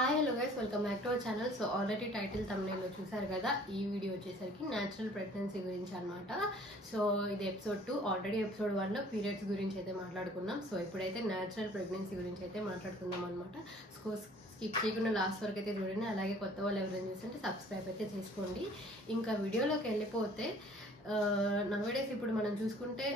Hi hello guys, welcome back to our channel. So already title తమ్నైల్లో చూసారు కదా. ఈ వీడియో వచ్చేసరికి న్యాచురల్ ప్రెగ్నెన్సీ గురించి అనమాట. సో ఇది ఎపిసోడ్ 2. ఆల్రెడీ ఎపిసోడ్ 1లో పీరియడ్స్ గురించి అయితే మాట్లాడుకున్నాం. సో ఇప్పుడైతే న్యాచురల్ ప్రెగ్నెన్సీ గురించి అయితే మాట్లాడుకుందాం అనమాట. స్కిప్ చేయకుండా లాస్ట్ వరకు అయితే చూడండి. అలాగే కొత్త వాళ్ళు ఎవరైనా చూస్తుంటే సబ్స్క్రైబ్ అయితే చేసుకోండి. ఇంకా వీడియోలోకి వెళ్ళిపోతే నవేడేస్ ఇప్పుడు మనం చూసుకుంటే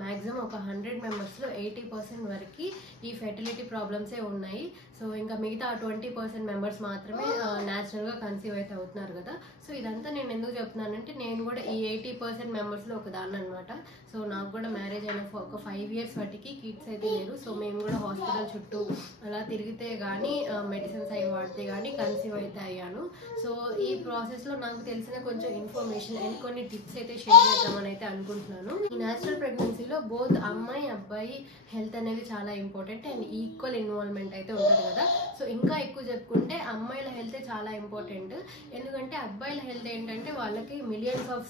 మ్యాక్సిమం ఒక 100 మెంబర్స్లో 80% వరకు ఈ ఫెర్టిలిటీ ప్రాబ్లమ్సే ఉన్నాయి. సో ఇంకా మిగతా 20% మెంబర్స్ మాత్రమే న్యాచురల్గా కన్సీవ్ అయితే అవుతున్నారు కదా. సో ఇదంతా నేను ఎందుకు చెప్తున్నానంటే నేను కూడా ఈ 80% మెంబర్స్లో ఒక దాన్ని అనమాట. సో నాకు కూడా మ్యారేజ్ అయిన ఒక 5 years వాటికి కిడ్స్ అయితే లేరు. సో మేము కూడా హాస్పిటల్ చుట్టూ అలా తిరిగితే కానీ మెడిసిన్స్ అవి వాడితే కానీ కన్సీవ్ అయితే అయ్యాను. సో ఈ ప్రాసెస్లో నాకు తెలిసిన కొంచెం ఇన్ఫర్మేషన్ అండ్ కొన్ని టిప్స్ అయితే షేర్ చేద్దామని అయితే అనుకుంటున్నాను. ఈ న్యాచురల్ ప్రెగ్నెన్సీలో బోత్ అమ్మాయి అబ్బాయి హెల్త్ అనేది చాలా ఇంపార్టెంట్ అండ్ ఈక్వల్ ఇన్వాల్వ్మెంట్ అయితే ఉంటుంది కదా. సో ఇంకా ఎక్కువ చెప్పుకుంటే అమ్మాయిల హెల్తే చాలా ఇంపార్టెంట్. ఎందుకంటే అబ్బాయిల హెల్త్ ఏంటంటే వాళ్ళకి మిలియన్స్ ఆఫ్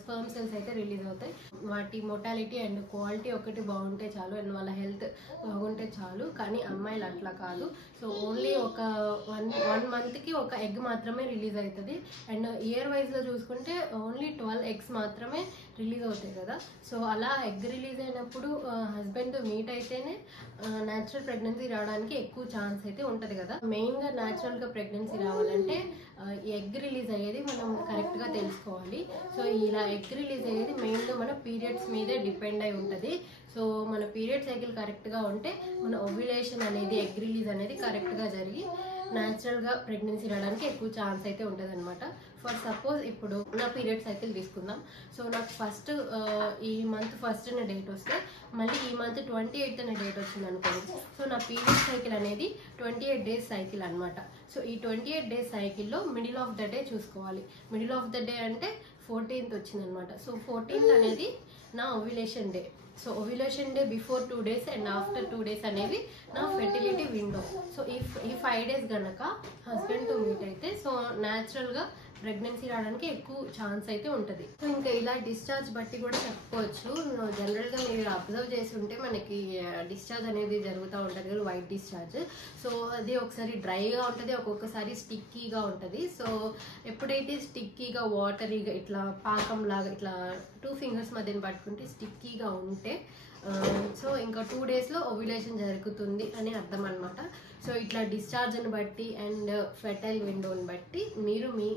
స్పర్మ్ సెల్స్ అయితే రిలీజ్ అవుతాయి. వాటి మొటాలిటీ అండ్ క్వాలిటీ ఒకటి బాగుంటే చాలు అండ్ వాళ్ళ హెల్త్ బాగుంటే చాలు. కానీ అమ్మాయిలు అట్లా కాదు. సో ఓన్లీ ఒక వన్ మంత్కి ఒక ఎగ్ మాత్రమే రిలీజ్ అవుతుంది. అండ్ ఇయర్ వైజ్లో చూసుకుంటే ఓన్లీ 12 eggs మాత్రమే రిలీజ్ అవుతాయి కదా. సో అలా ఎగ్ రిలీజ్ అయినప్పుడు హస్బెండ్ మీట్ అయితేనే న్యాచురల్ ప్రెగ్నెన్సీ రావడానికి ఎక్కువ ఛాన్స్ అయితే ఉంటుంది కదా. మెయిన్గా న్యాచురల్గా ప్రెగ్నెన్సీ రావాలంటే ఎగ్ రిలీజ్ అయ్యేది మనం కరెక్ట్గా తెలుసుకోవాలి. సో ఇలా ఎగ్ రిలీజ్ అయ్యేది మెయిన్గా మన పీరియడ్స్ మీదే డిపెండ్ అయి ఉంటుంది. సో మన పీరియడ్ సైకిల్ కరెక్ట్గా ఉంటే మన ఓవ్యులేషన్ అనేది ఎగ్ రిలీజ్ అనేది కరెక్ట్గా జరిగి న్యాచురల్గా ప్రెగ్నెన్సీ రావడానికి ఎక్కువ ఛాన్స్ అయితే ఉంటుంది అనమాట. ఫర్ సపోజ్ ఇప్పుడు నా పీరియడ్ సైకిల్ తీసుకుందాం. సో నాకు ఫస్ట్ ఈ మంత్ ఫస్ట్ డేట్ వస్తే మళ్ళీ ఈ మంత్ 28th డేట్ వచ్చింది అనుకోండి. సో నా పీరియడ్ సైకిల్ అనేది 28 days సైకిల్ అనమాట. సో ఈ 28 days సైకిల్లో మిడిల్ ఆఫ్ ద డే చూసుకోవాలి. మిడిల్ ఆఫ్ ద డే అంటే 14th వచ్చింది అనమాట. సో 14th అనేది నా ovulation day. So ovulation day before 2 days and after 2 days అనేవి నా ఫెర్టిలిటీ విండో. సో ఈ 5 days కనుక హస్బెండ్తో మీట్ అయితే సో న్యాచురల్గా ప్రెగ్నెన్సీ రావడానికి ఎక్కువ ఛాన్స్ అయితే ఉంటుంది. సో ఇంకా ఇలా డిశ్చార్జ్ బట్టి కూడా చెప్పుకోవచ్చు. జనరల్గా మీరు అబ్జర్వ్ చేసి ఉంటే మనకి డిశ్చార్జ్ అనేది జరుగుతూ ఉంటుంది కదా, వైట్ డిశ్చార్జ్. సో అది ఒకసారి డ్రైగా ఉంటుంది, ఒక్కొక్కసారి స్టిక్కీగా ఉంటుంది. సో ఎప్పుడైతే స్టిక్కీగా వాటరీగా ఇట్లా పాకంలాగా ఇట్లా 2 fingers మధ్యన పట్టుకుంటే స్టిక్కీగా ఉంటే సో ఇంకా 2 daysలో ఓవ్యులేషన్ జరుగుతుంది అని అర్థం అనమాట. సో ఇట్లా డిశ్చార్జ్ని బట్టి అండ్ ఫెర్టైల్ విండోని బట్టి మీరు మీ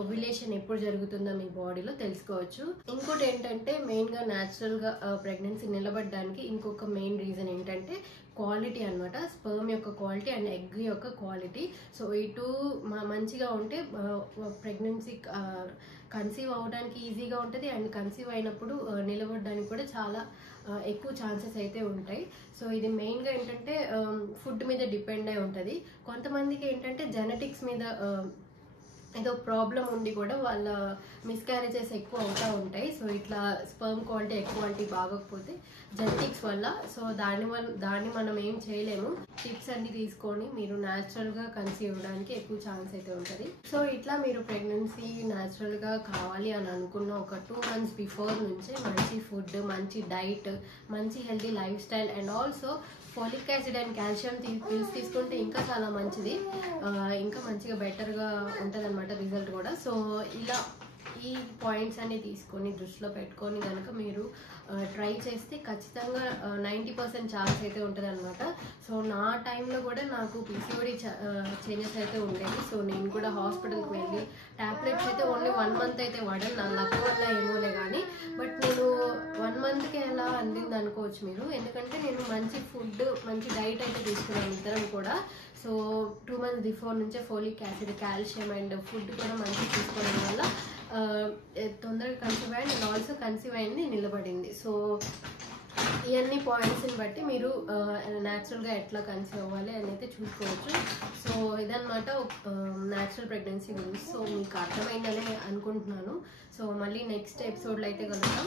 ఓవ్యులేషన్ ఎప్పుడు జరుగుతుందో మీ బాడీలో తెలుసుకోవచ్చు. ఇంకోటి ఏంటంటే మెయిన్గా న్యాచురల్గా ప్రెగ్నెన్సీ నిలబడడానికి ఇంకొక మెయిన్ రీజన్ ఏంటంటే క్వాలిటీ అనమాట. స్పర్మ్ యొక్క క్వాలిటీ అండ్ ఎగ్ యొక్క క్వాలిటీ. సో ఈ 2 మంచిగా ఉంటే ప్రెగ్నెన్సీ కన్సీవ్ అవ్వడానికి ఈజీగా ఉంటుంది అండ్ కన్సీవ్ అయినప్పుడు నిలబడడానికి కూడా చాలా ఎక్కువ ఛాన్సెస్ అయితే ఉంటాయి. సో ఇది మెయిన్గా ఏంటంటే ఫుడ్ మీద డిపెండ్ అయి ఉంటుంది. కొంతమందికి ఏంటంటే జెనెటిక్స్ మీద ఏదో ప్రాబ్లం ఉండి కూడా వాళ్ళ మిస్క్యారేజెస్ ఎక్కువ అవుతూ ఉంటాయి. సో ఇట్లా స్పర్మ్ క్వాలిటీ ఎగ్ క్వాలిటీ బాగోకపోతే జెనెటిక్స్ వల్ల. సో దాన్ని మనం ఏం చేయలేము. టిప్స్ అన్ని తీసుకొని మీరు న్యాచురల్గా కన్సీవ్ అవ్వడానికి ఎక్కువ ఛాన్స్ అయితే ఉంటుంది. సో ఇట్లా మీరు ప్రెగ్నెన్సీ న్యాచురల్గా కావాలి అని అనుకున్న ఒక 2 months బిఫోర్ నుంచే మంచి ఫుడ్, మంచి డైట్, మంచి healthy life style and also folic acid and calcium pills తీసుకుంటే ఇంకా చాలా మంచిది. ఇంకా మంచిగా బెటర్గా ఉంటుంది అనమాట రిజల్ట్ కూడా. సో ఇలా ఈ పాయింట్స్ అన్ని తీసుకొని దృష్టిలో పెట్టుకొని కనుక మీరు ట్రై చేస్తే ఖచ్చితంగా 90% ఛాన్స్ అయితే ఉంటుంది అనమాట. సో నా టైంలో కూడా నాకు PCOD చేంజెస్ అయితే ఉండేవి. సో నేను కూడా హాస్పిటల్కి వెళ్ళి ట్యాబ్లెట్స్ అయితే ఓన్లీ 1 month అయితే వాడాను. నా లక్ వల్ల ఏమోలే కానీ బట్ నేను 1 monthకి ఎలా అందింది అనుకోవచ్చు మీరు. ఎందుకంటే నేను మంచి ఫుడ్, మంచి డైట్ అయితే తీసుకున్నాను ఇద్దరం కూడా. సో 2 months బిఫోర్ నుంచే folic acid, calcium and food కూడా మంచిగా తీసుకోవడం వల్ల తొందరగా కన్సీవ్ అయ్యింది అండ్ ఆల్సో కన్సీవ్ అయింది నిలబడింది. సో ఇవన్నీ పాయింట్స్ని బట్టి మీరు న్యాచురల్గా ఎట్లా కన్సీవ్ అవ్వాలి అని అయితే చూసుకోవచ్చు. సో ఇదన్నమాట న్యాచురల్ ప్రెగ్నెన్సీ గురించి. సో మీకు అర్థమైందని అనుకుంటున్నాను. సో మళ్ళీ నెక్స్ట్ ఎపిసోడ్లో అయితే కలుద్దాం.